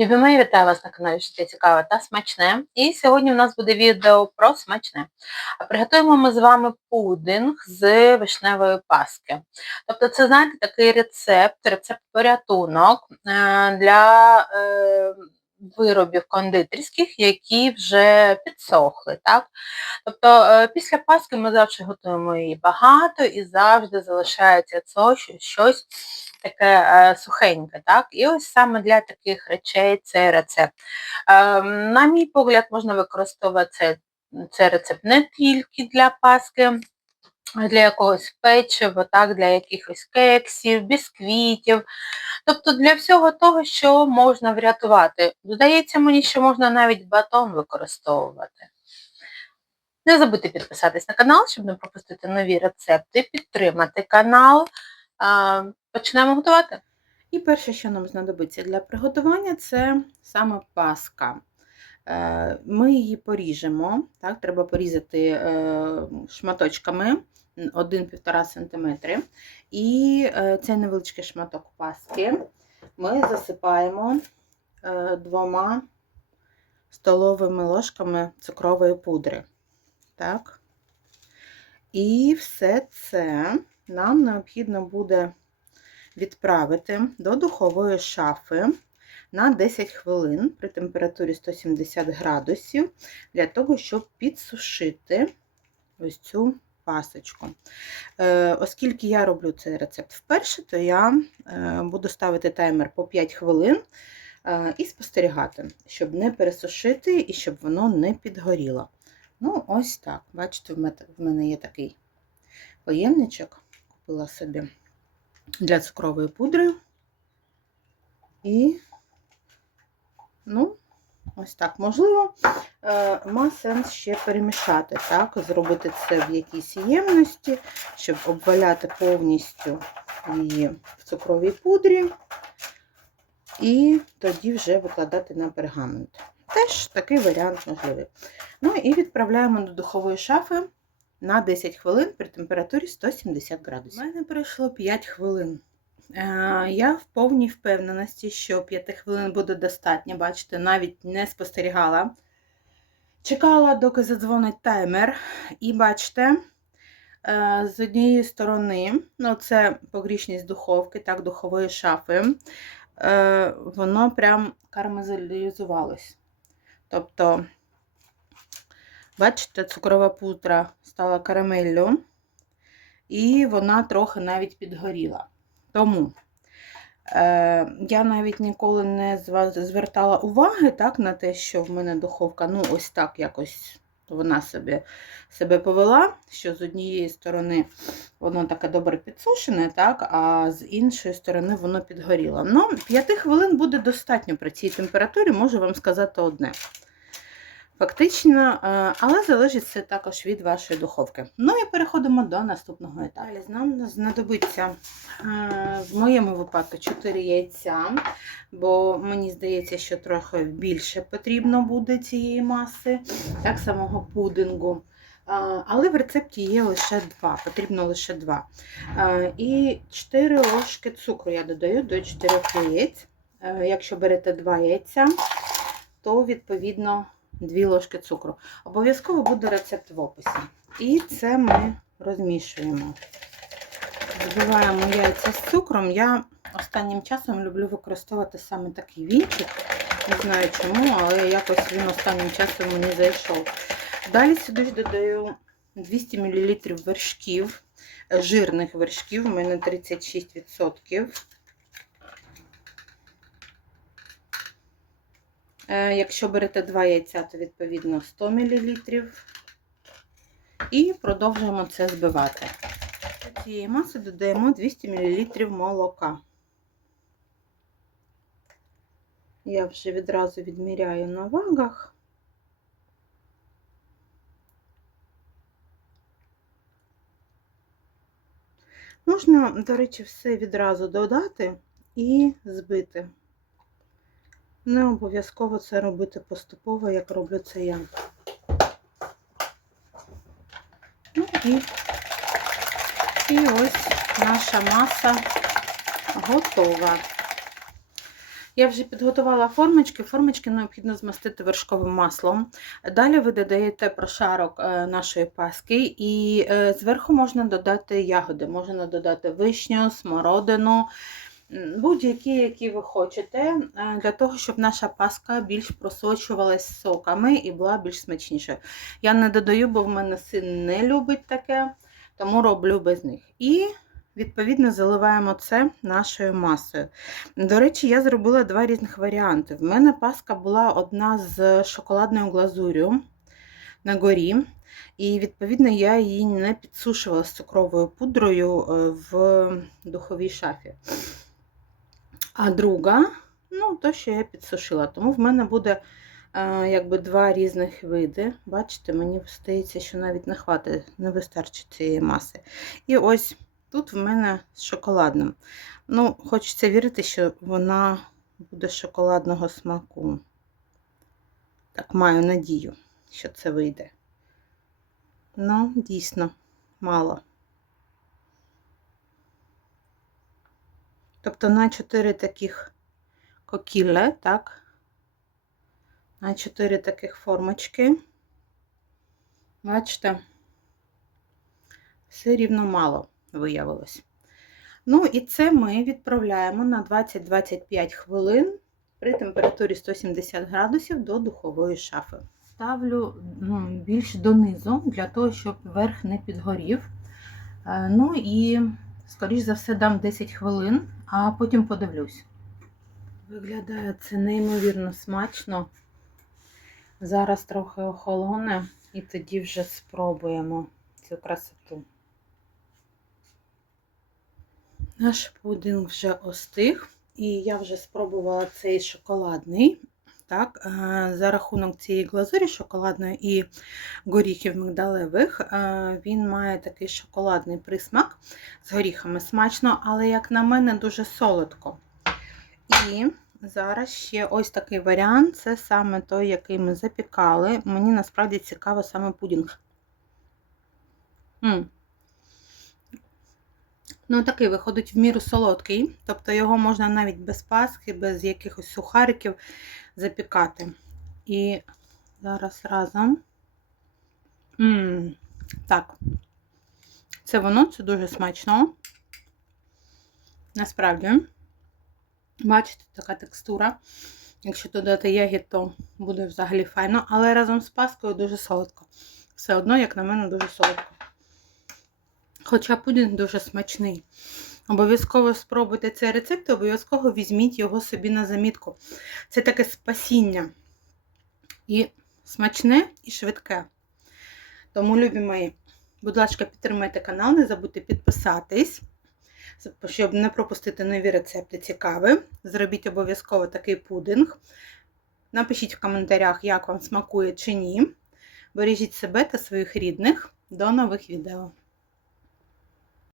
Любі вітаю вас на каналі Життя Цікаве та Смачне. І сьогодні у нас буде відео про смачне. Приготуємо ми з вами пудинг з вишневої паски. Тобто це, знаєте, такий рецепт, рецепт-порятунок е, для е, виробів кондитерських, які вже підсохли. Так? Тобто е, після паски ми завжди готуємо її багато і завжди залишається щось таке е, сухеньке. так? І ось саме для таких речей цей рецепт. Е, на мій погляд, можна використовувати цей, рецепт не тільки для паски, для якогось печива, так, для якихось кексів, бісквітів. Тобто для всього того, що можна врятувати. Додається мені, що можна навіть батон використовувати. Не забудьте підписатись на канал, щоб не пропустити нові рецепти, підтримати канал. Почнемо готувати. І перше, що нам знадобиться для приготування, це саме паска. Е, ми її поріжемо. Так, Треба порізати е, шматочками 1-1,5 см. І е, цей невеличкий шматок паски ми засипаємо двома столовими ложками цукрової пудри. Так. І все це нам необхідно буде відправити до духової шафи на 10 хвилин при температурі 170 градусів, для того, щоб підсушити ось цю пасочку. Е, оскільки я роблю цей рецепт вперше, то я е, буду ставити таймер по 5 хвилин е, і спостерігати, щоб не пересушити і щоб воно не підгоріло. Ну, ось так. Бачите, в мене є такий поємничок, купила собі для цукрової пудри. І, ну, ось так, можливо, е, має сенс ще перемішати, так, зробити це в якійсь ємності, щоб обваляти повністю її в цукровій пудрі, і тоді вже викладати на пергамент. Теж такий варіант можливий. Ну і відправляємо до духової шафи на 10 хвилин при температурі 170 градусів. У мене пройшло 5 хвилин. Е, я в повній впевненості, що 5 хвилин буде достатньо, бачите, навіть не спостерігала. Чекала, доки задзвонить таймер, і бачите, е, з однієї сторони, ну це погрішність духовки, так, духової шафи, е, воно прям карамелізувалось. Тобто Бачите, цукрова пудра стала карамеллю, і вона трохи навіть підгоріла. Тому е, я навіть ніколи не звертала уваги так, на те, що в мене духовка, ну, ось так якось вона себе себе повела, що з однієї сторони воно таке добре підсушене, так, а з іншої сторони воно підгоріло. Ну, 5 хвилин буде достатньо при цій температурі, можу вам сказати одне. Фактично, е, але залежить це також від вашої духовки. Ну і переходимо до наступного етапу. Нам знадобиться е, в моєму випадку 4 яйця, бо мені здається, що трохи більше потрібно буде цієї маси, так самого пудингу. Е, але в рецепті є лише 2, потрібно лише 2. І 4 ложки цукру я додаю до 4 яєць. Якщо берете 2 яйця, то відповідно. 2 ложки цукру. Обов'язково буде рецепт в описі. І це ми розмішуємо. Збиваємо яйця з цукром. Я останнім часом люблю використовувати саме такий вінчик. Не знаю чому, але якось він останнім часом мені зайшов. Далі сюди ж додаю 200 мл вершків, жирних вершків, у мене 36%. Якщо берете 2 яйця, то відповідно 100 мл. І продовжуємо це збивати. До цієї маси додаємо 200 мл молока. Я вже відразу відміряю на вагах. Можна, до речі, все відразу додати і збити. Не обов'язково це робити поступово, як роблю це я. Ну і, і ось наша маса готова. Я вже підготувала формочки. Формочки необхідно змастити вершковим маслом. Далі ви додаєте прошарок е, нашої паски, і е, зверху можна додати ягоди. Можна додати вишню, смородину, будь-які, які ви хочете, е, для того, щоб наша паска більш просочувалась соками і була більш смачнішою. Я не додаю, бо в мене син не любить таке, тому роблю без них. І Відповідно, заливаємо це нашою масою. До речі, я зробила два різних варіанти. В мене паска була одна з шоколадною глазур'ю на горі, і, відповідно, я її не підсушувала з цукровою пудрою е, в духовій шафі. А друга, ну, то, що я підсушила. Тому в мене буде е, якби два різних види. Бачите, мені здається, що навіть не хватить, не вистачить цієї маси. І ось. Тут в мене з шоколадним. Ну, хочеться вірити, що вона буде шоколадного смаку. Так, маю надію, що це вийде. Ну, дійсно, мало. Тобто на 4 таких кокіле, так? На 4 таких формочки. Бачите, все рівно мало виявилось. Ну, і це ми відправляємо на 20-25 хвилин при температурі 170 градусів до духової шафи. Ставлю ну, більш донизу, для того, щоб верх не підгорів. Е, Ну і, скоріш за все, дам 10 хвилин, а потім подивлюсь. Виглядає це неймовірно смачно. Зараз трохи охолоне, і тоді вже спробуємо цю красоту. Наш пудинг вже остиг, і я вже спробувала цей шоколадний. Так, За рахунок цієї глазурі шоколадної і горіхів мигдалевих, він має такий шоколадний присмак з горіхами смачно, але, як на мене, дуже солодко. І зараз ще ось такий варіант це саме той, який ми запікали. Мені насправді цікаво саме пудінг. Ну, такий виходить в міру солодкий, тобто його можна навіть без паски, без якихось сухариків запікати. І зараз разом. М так, це воно, це дуже смачно. Насправді, бачите, така текстура. Якщо додати ягід, то буде взагалі файно, але разом з паскою дуже солодко. Все одно, як на мене, дуже солодко. Хоча пудінг дуже смачний. Обов'язково спробуйте цей рецепт, обов'язково візьміть його собі на замітку. Це таке спасіння. І смачне, і швидке. Тому, любі мої, будь ласка, підтримайте канал, не забудьте підписатись, щоб не пропустити нові рецепти цікаві. Зробіть обов'язково такий пудинг. Напишіть в коментарях, як вам смакує чи ні. Бережіть себе та своїх рідних. До нових відео!